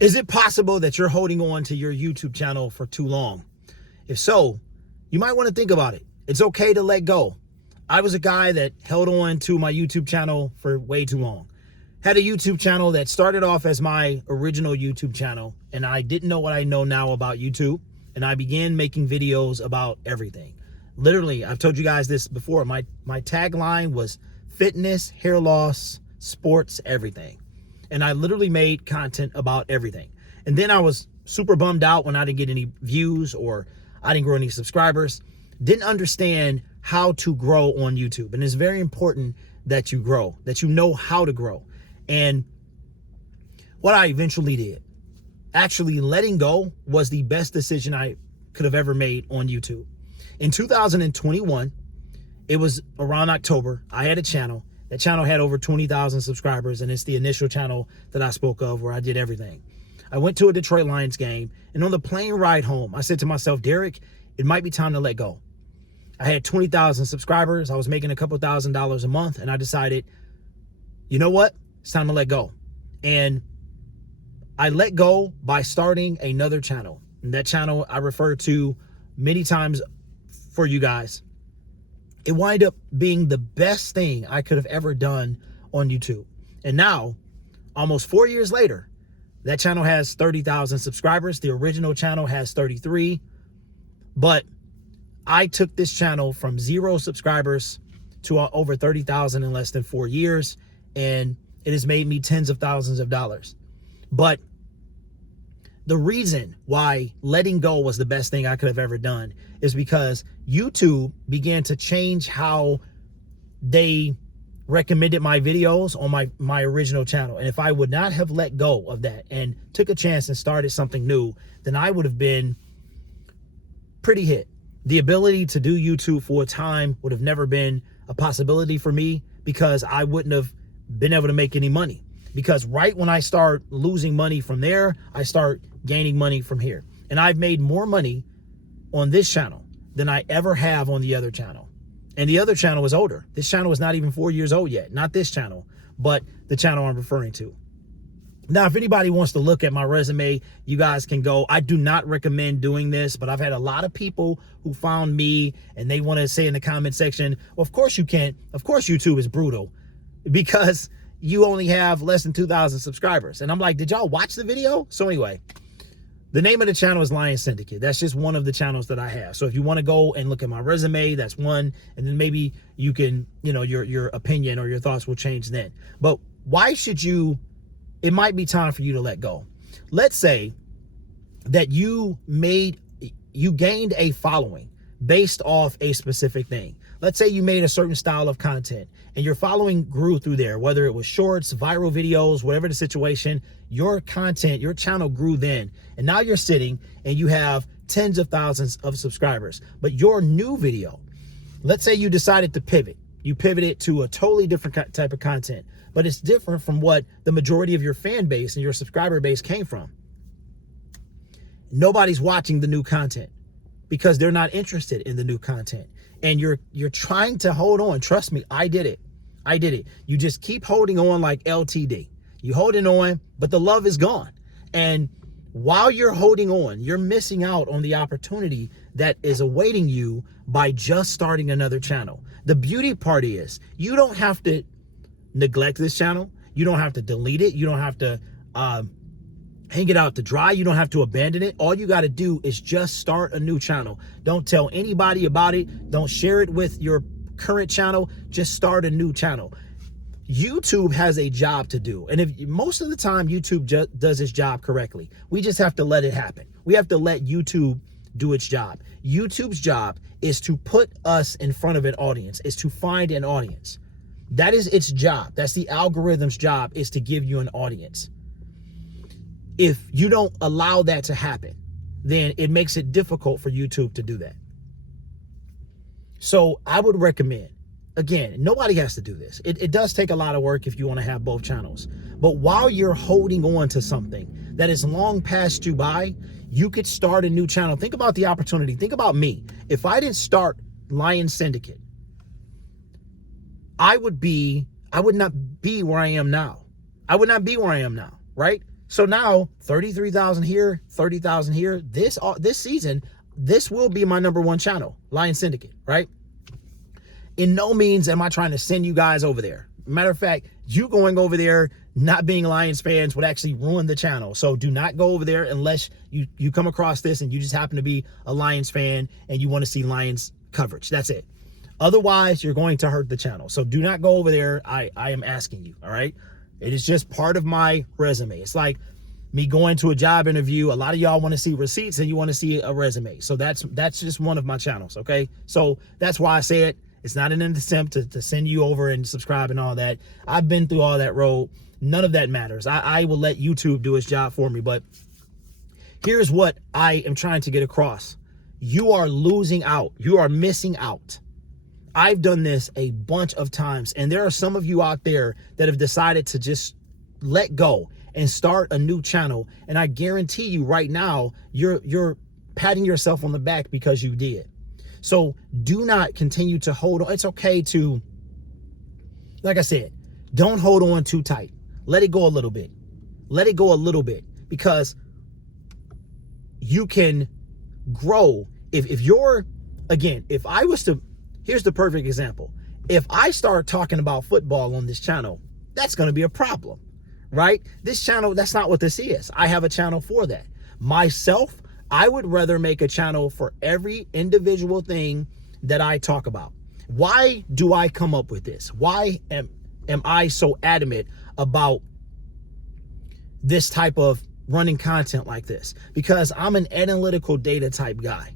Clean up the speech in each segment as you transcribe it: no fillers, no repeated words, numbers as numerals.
Is it possible that you're holding on to your YouTube channel for too long? If so, you might want to think about it. It's okay to let go. I was a guy that held on to my YouTube channel for way too long. Had a YouTube channel that started off as my original YouTube channel, and I didn't know what I know now about YouTube, and I began making videos about everything. Literally, I've told you guys this before, my tagline was fitness, hair loss, sports, everything. And I literally made content about everything. And then I was super bummed out when I didn't get any views or I didn't grow any subscribers. Didn't understand how to grow on YouTube. And it's very important that you grow, that you know how to grow. And what I eventually did, actually letting go, was the best decision I could have ever made on YouTube. In 2021, it was around October, I had a channel. That channel had over 20,000 subscribers, and it's the initial channel that I spoke of where I did everything. I went to a Detroit Lions game, and on the plane ride home, I said to myself, Derek, it might be time to let go. I had 20,000 subscribers. I was making a couple $1,000s a month, and I decided, you know what? It's time to let go. And I let go by starting another channel. And that channel I refer to many times for you guys. It wound up being the best thing I could have ever done on YouTube. And now, almost 4 years later, that channel has 30,000 subscribers. The original channel has 33. But I took this channel from 0 subscribers to over 30,000 in less than 4 years. And it has made me tens of thousands of dollars. But the reason why letting go was the best thing I could have ever done is because YouTube began to change how they recommended my videos on my original channel. And if I would not have let go of that and took a chance and started something new, then I would have been pretty hit. The ability to do YouTube full time would have never been a possibility for me because I wouldn't have been able to make any money. Because right when I start losing money from there, I start gaining money from here. And I've made more money on this channel than I ever have on the other channel. And the other channel is older. This channel is not even 4 years old yet. Not this channel, but the channel I'm referring to. Now, if anybody wants to look at my resume, you guys can go. I do not recommend doing this, but I've had a lot of people who found me and they want to say in the comment section, well, of course you can't. Of course YouTube is brutal because you only have less than 2,000 subscribers. And I'm like, did y'all watch the video? So anyway, the name of the channel is Lion Syndicate. That's just one of the channels that I have. So if you want to go and look at my resume, that's one. And then maybe you can, your opinion or your thoughts will change then. But why should you, it might be time for you to let go. Let's say that you gained a following based off a specific thing. Let's say you made a certain style of content and your following grew through there, whether it was shorts, viral videos, whatever the situation, your content, your channel grew then. And now you're sitting and you have tens of thousands of subscribers. But your new video, let's say you decided to pivot. You pivoted to a totally different type of content, but it's different from what the majority of your fan base and your subscriber base came from. Nobody's watching the new content because they're not interested in the new content. And you're trying to hold on. Trust me, I did it. You just keep holding on like LTD. You holding on, but the love is gone. And while you're holding on, you're missing out on the opportunity that is awaiting you by just starting another channel. The beauty part is you don't have to neglect this channel. You don't have to delete it. You don't have to hang it out to dry. You don't have to abandon it. All you got to do is just start a new channel. Don't tell anybody about it. Don't share it with your current channel. Just start a new channel. YouTube has a job to do. And if most of the time YouTube does its job correctly, we just have to let it happen. We have to let YouTube do its job. YouTube's job is to put us in front of an audience, is to find an audience. That is its job. That's the algorithm's job, is to give you an audience. If you don't allow that to happen, then it makes it difficult for YouTube to do that. So I would recommend, again, nobody has to do this. It does take a lot of work if you want to have both channels. But while you're holding on to something that is long past you by, you could start a new channel. Think about the opportunity. Think about me. If I didn't start Lion Syndicate, I would not be where I am now. I would not be where I am now, right? So now 33,000 here, 30,000 here. This season, this will be my #1 channel, Lion Syndicate, right? In no means am I trying to send you guys over there. Matter of fact, you going over there not being Lions fans would actually ruin the channel. So do not go over there unless you come across this and you just happen to be a Lions fan and you want to see Lions coverage. That's it. Otherwise, you're going to hurt the channel. So do not go over there. I am asking you, all right? It is just part of my resume. It's like me going to a job interview. A lot of y'all want to see receipts and you want to see a resume. So that's just one of my channels, okay? So that's why I say it. It's not an attempt to send you over and subscribe and all that. I've been through all that road. None of that matters. I will let YouTube do its job for me. But here's what I am trying to get across. You are losing out. You are missing out. I've done this a bunch of times. And there are some of you out there that have decided to just let go and start a new channel. And I guarantee you right now, you're patting yourself on the back because you did. So do not continue to hold on. It's okay to, like I said, don't hold on too tight. Let it go a little bit. Let it go a little bit, because you can grow. If you're, again, if I was to, here's the perfect example. If I start talking about football on this channel, that's going to be a problem, right? This channel, that's not what this is. I have a channel for that. Myself, I would rather make a channel for every individual thing that I talk about. Why do I come up with this? Why am I so adamant about this type of running content like this? Because I'm an analytical data type guy.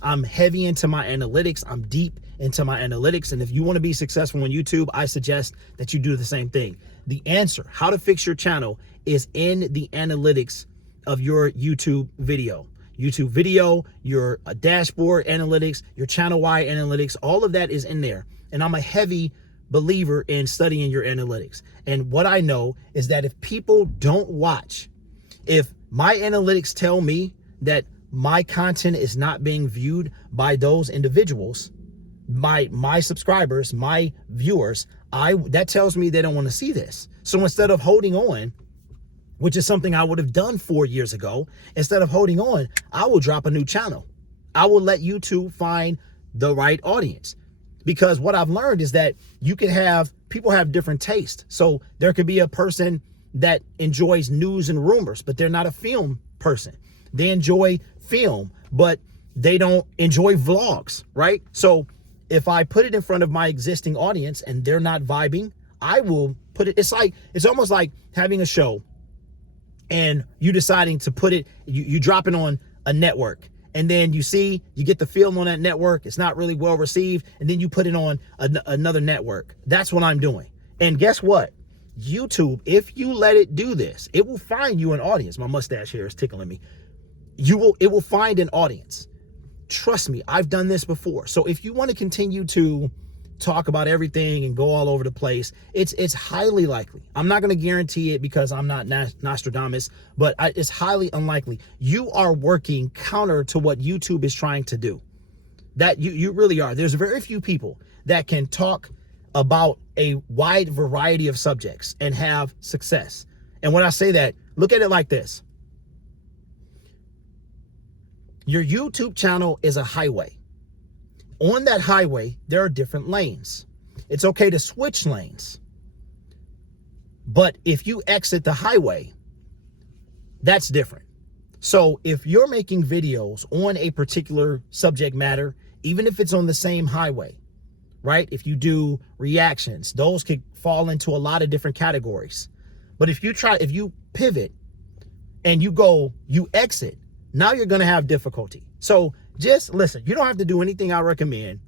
I'm heavy into my analytics. I'm deep into my analytics. And if you want to be successful on YouTube, I suggest that you do the same thing. The answer, how to fix your channel, is in the analytics of your YouTube video. Your dashboard analytics, your channel-wide analytics, all of that is in there. And I'm a heavy believer in studying your analytics. And what I know is that if people don't watch, if my analytics tell me that my content is not being viewed by those individuals, my subscribers, my viewers, that tells me they don't want to see this. So instead of holding on, which is something I would have done 4 years ago, instead of holding on, I will drop a new channel. I will let YouTube find the right audience. Because what I've learned is that people have different tastes. So there could be a person that enjoys news and rumors, but they're not a film person. They enjoy film, but they don't enjoy vlogs, right? So if I put it in front of my existing audience and they're not vibing, I will put it, it's almost like having a show and you deciding to put it, you drop it on a network, and then you get the feel on that network, it's not really well received, and then you put it on another network. That's what I'm doing. And guess what? YouTube, if you let it do this, it will find you an audience. My mustache here is tickling me. It will find an audience. Trust me, I've done this before. So if you want to continue to talk about everything and go all over the place, it's highly likely. I'm not going to guarantee it because I'm not Nostradamus, but it's highly unlikely. You are working counter to what YouTube is trying to do. That you really are. There's very few people that can talk about a wide variety of subjects and have success. And when I say that, look at it like this. Your YouTube channel is a highway. On that highway, there are different lanes. It's okay to switch lanes. But if you exit the highway, that's different. So if you're making videos on a particular subject matter, even if it's on the same highway, right? If you do reactions, those could fall into a lot of different categories. But if you pivot and you exit, now you're going to have difficulty. So just listen, you don't have to do anything I recommend.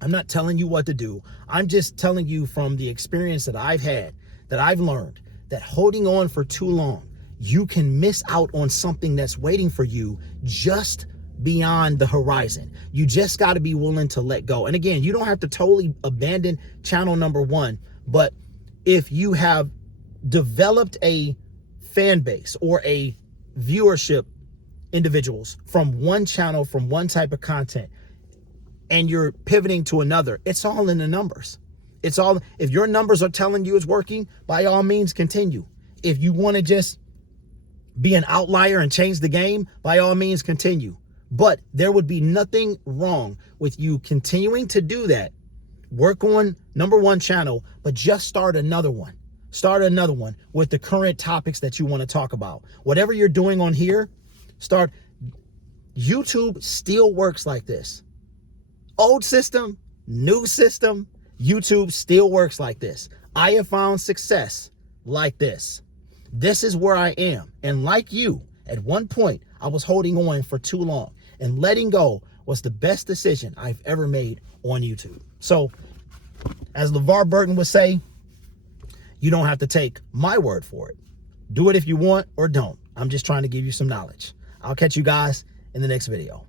I'm not telling you what to do. I'm just telling you from the experience that I've had, that I've learned, that holding on for too long, you can miss out on something that's waiting for you just beyond the horizon. You just got to be willing to let go. And again, you don't have to totally abandon channel #1, but if you have developed a fan base or a viewership individuals from one channel, from one type of content, and you're pivoting to another, it's all in the numbers. It's all, if your numbers are telling you it's working, by all means continue. If you want to just be an outlier and change the game, by all means continue. But there would be nothing wrong with you continuing to do that. Work on #1 channel, but just start another one. Start another one with the current topics that you want to talk about. Whatever you're doing on here, start. YouTube still works like this. Old system, new system, YouTube still works like this. I have found success like this. This is where I am. And like you, at one point, I was holding on for too long, and letting go was the best decision I've ever made on YouTube. So, as LeVar Burton would say, you don't have to take my word for it. Do it if you want or don't. I'm just trying to give you some knowledge. I'll catch you guys in the next video.